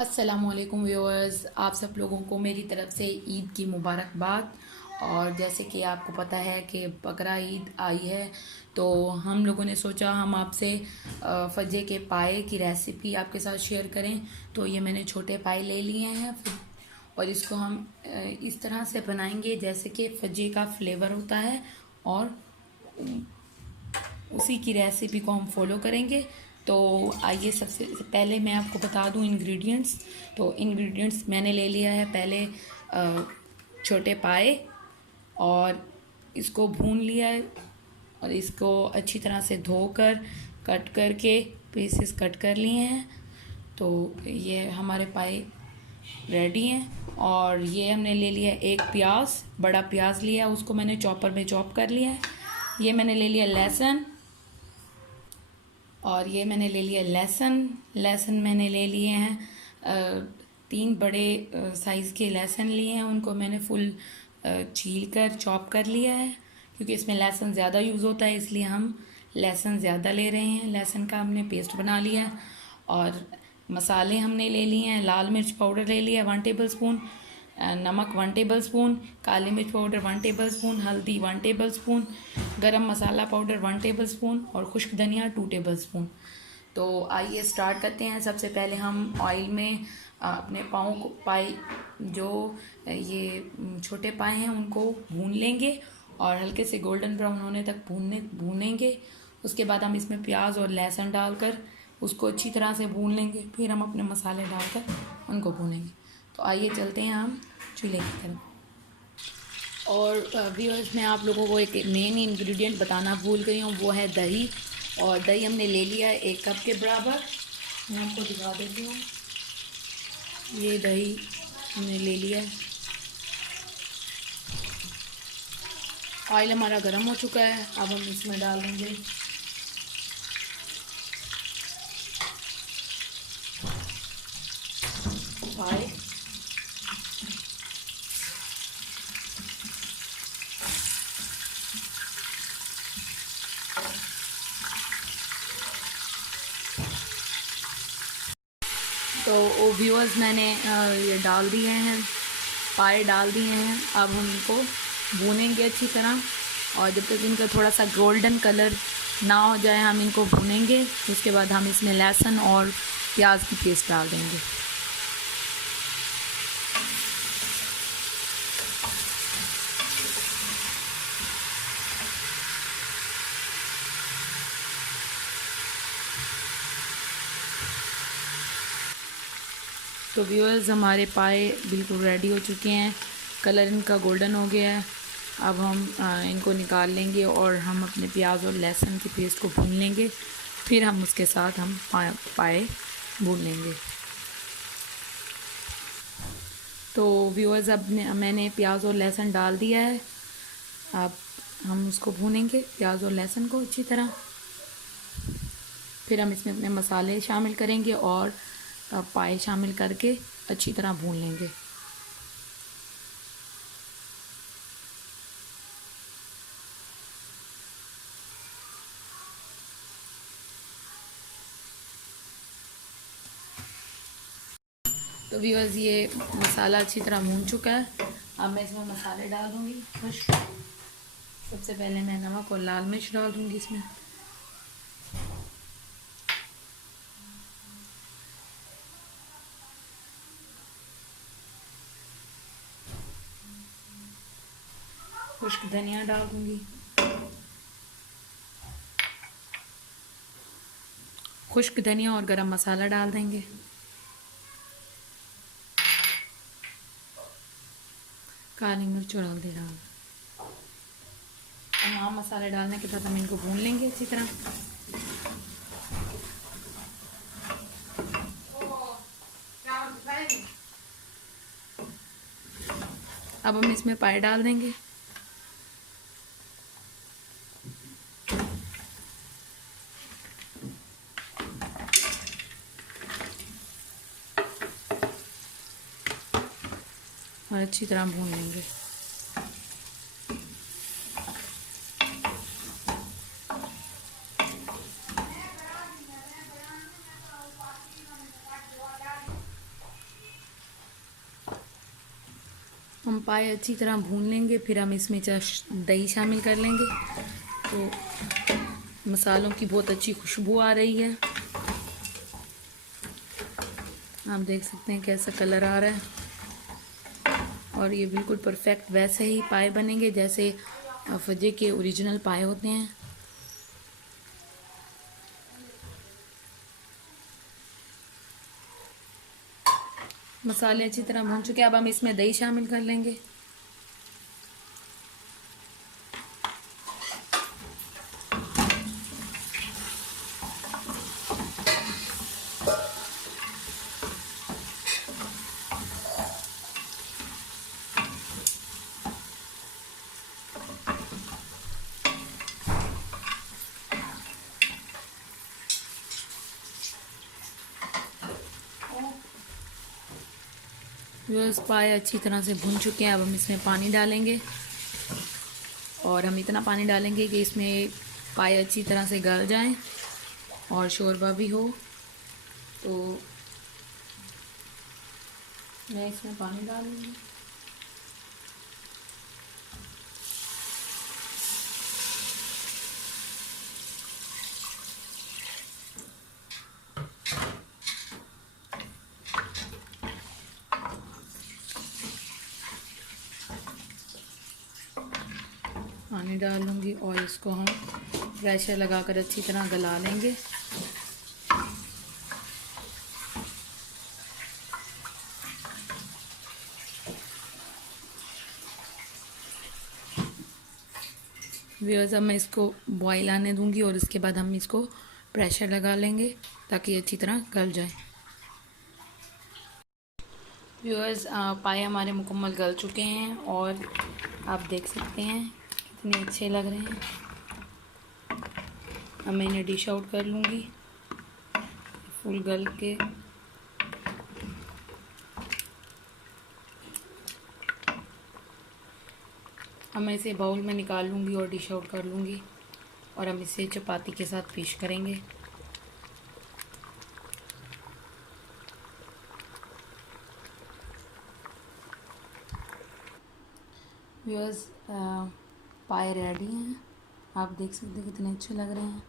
अस्सलामुअलैकुम व्यूअर्स, आप सब लोगों को मेरी तरफ से ईद की मुबारकबाद। और जैसे कि आपको पता है कि बकरा ईद आई है, तो हम लोगों ने सोचा हम आपसे फज्जे के पाए की रेसिपी आपके साथ शेयर करें। तो ये मैंने छोटे पाए ले लिए हैं और इसको हम इस तरह से बनाएंगे जैसे कि फज्जे का फ्लेवर होता है, और उसी की रेसिपी को हम फॉलो करेंगे। तो आइए, सबसे पहले मैं आपको बता दूं इंग्रेडिएंट्स। तो इंग्रेडिएंट्स मैंने ले लिया है पहले छोटे पाए, और इसको भून लिया है, और इसको अच्छी तरह से धोकर कट करके पीसेस कट कर लिए हैं। तो ये हमारे पाए रेडी हैं। और ये हमने ले लिया एक प्याज, बड़ा प्याज लिया, उसको मैंने चॉपर में चॉप कर लिया है। ये मैंने ले लिया लहसुन, और ये मैंने ले लिया लहसुन। लहसुन मैंने ले लिए हैं 3 बड़े साइज़ के लहसुन लिए हैं, उनको मैंने फुल छील कर चॉप कर लिया है, क्योंकि इसमें लहसुन ज़्यादा यूज़ होता है, इसलिए हम लहसुन ज़्यादा ले रहे हैं। लहसुन का हमने पेस्ट बना लिया है। और मसाले हमने ले लिए हैं, लाल मिर्च पाउडर ले लिया 1 टेबल स्पून, नमक 1 टेबल स्पून, काली मिर्च पाउडर 1 टेबल स्पून, हल्दी 1 टेबल स्पून, गरम मसाला पाउडर 1 टेबल स्पून, और खुश्क धनिया 2 टेबल स्पून। तो आइए स्टार्ट करते हैं। सबसे पहले हम ऑयल में अपने पाँव को पाए जो ये छोटे पाए हैं उनको भून लेंगे, और हल्के से गोल्डन ब्राउन होने तक भूनेंगे। उसके बाद हम इसमें प्याज और लहसुन डालकर उसको अच्छी तरह से भून लेंगे, फिर हम अपने मसाले डालकर उनको भूनेंगे। तो आइए चलते हैं हम चूल्हे की तरफ। और व्यूअर्स, मैं आप लोगों को एक मेन इंग्रेडिएंट बताना भूल गई हूँ, वो है दही। और दही हमने ले लिया है 1 कप के बराबर। मैं आपको दिखा देती हूँ, ये दही हमने ले लिया है। ऑयल हमारा गर्म हो चुका है, अब हम इसमें डाल देंगे पाए। तो व्यूअर्स, मैंने ये डाल दिए हैं, पाए डाल दिए हैं। अब हम इनको भूनेंगे अच्छी तरह, और जब तक इनका थोड़ा सा गोल्डन कलर ना हो जाए हम इनको भूनेंगे। उसके बाद हम इसमें लहसुन और प्याज की पेस्ट डाल देंगे। तो व्यूअर्स, हमारे पाए बिल्कुल रेडी हो चुके हैं, कलर इनका गोल्डन हो गया है। अब हम इनको निकाल लेंगे, और हम अपने प्याज और लहसुन की पेस्ट को भून लेंगे, फिर हम उसके साथ हम पाए भून लेंगे। तो व्यूअर्स, अब मैंने प्याज और लहसुन डाल दिया है। अब हम उसको भूनेंगे, प्याज और लहसुन को अच्छी तरह। फिर हम इसमें अपने मसाले शामिल करेंगे, और पाए शामिल करके अच्छी तरह भून लेंगे। तो व्यूअर्स, ये मसाला अच्छी तरह भून चुका है। अब मैं इसमें मसाले डाल दूँगी कुछ। सबसे पहले मैं नमक और लाल मिर्च डाल दूँगी इसमें। खुश्क धनिया डाल दूँगी, खुश्क धनिया और गरम मसाला डाल देंगे। काली मिर्च और हल्दी डाल। तमाम मसाले डालने के बाद हम इनको भून लेंगे अच्छी तरह। अब हम इसमें पाए डाल देंगे। और अच्छी तरह भून लेंगे। हम पाए अच्छी तरह भून लेंगे, फिर हम इसमें दही शामिल कर लेंगे। तो मसालों की बहुत अच्छी खुशबू आ रही है, आप देख सकते हैं कैसा कलर आ रहा है। और ये बिल्कुल परफेक्ट वैसे ही पाए बनेंगे जैसे फजे के ओरिजिनल पाए होते हैं। मसाले अच्छी तरह भून चुके हैं, अब हम इसमें दही शामिल कर लेंगे। व्यूअर्स, पाए अच्छी तरह से भून चुके हैं, अब हम इसमें पानी डालेंगे। और हम इतना पानी डालेंगे कि इसमें पाए अच्छी तरह से गल जाएं और शोरबा भी हो। तो मैं इसमें पानी डालूंगी। पानी डाल लूँगी और इसको हम प्रेशर लगाकर अच्छी तरह गला लेंगे। व्यूअर्स, अब मैं इसको बॉईल आने दूंगी और इसके बाद हम इसको प्रेशर लगा लेंगे ताकि अच्छी तरह गल जाए। व्यूअर्स, पाए हमारे मुकम्मल गल चुके हैं और आप देख सकते हैं कितने अच्छे लग रहे हैं। अब मैं इन्हें डिश आउट कर लूँगी फुल गल के। अब मैं इसे बाउल में निकाल लूँगी और डिश आउट कर लूँगी और हम इसे चपाती के साथ पेश करेंगे। व्यूअर्स, पाए रेडी हैं, आप देख सकते हैं कितने अच्छे लग रहे हैं।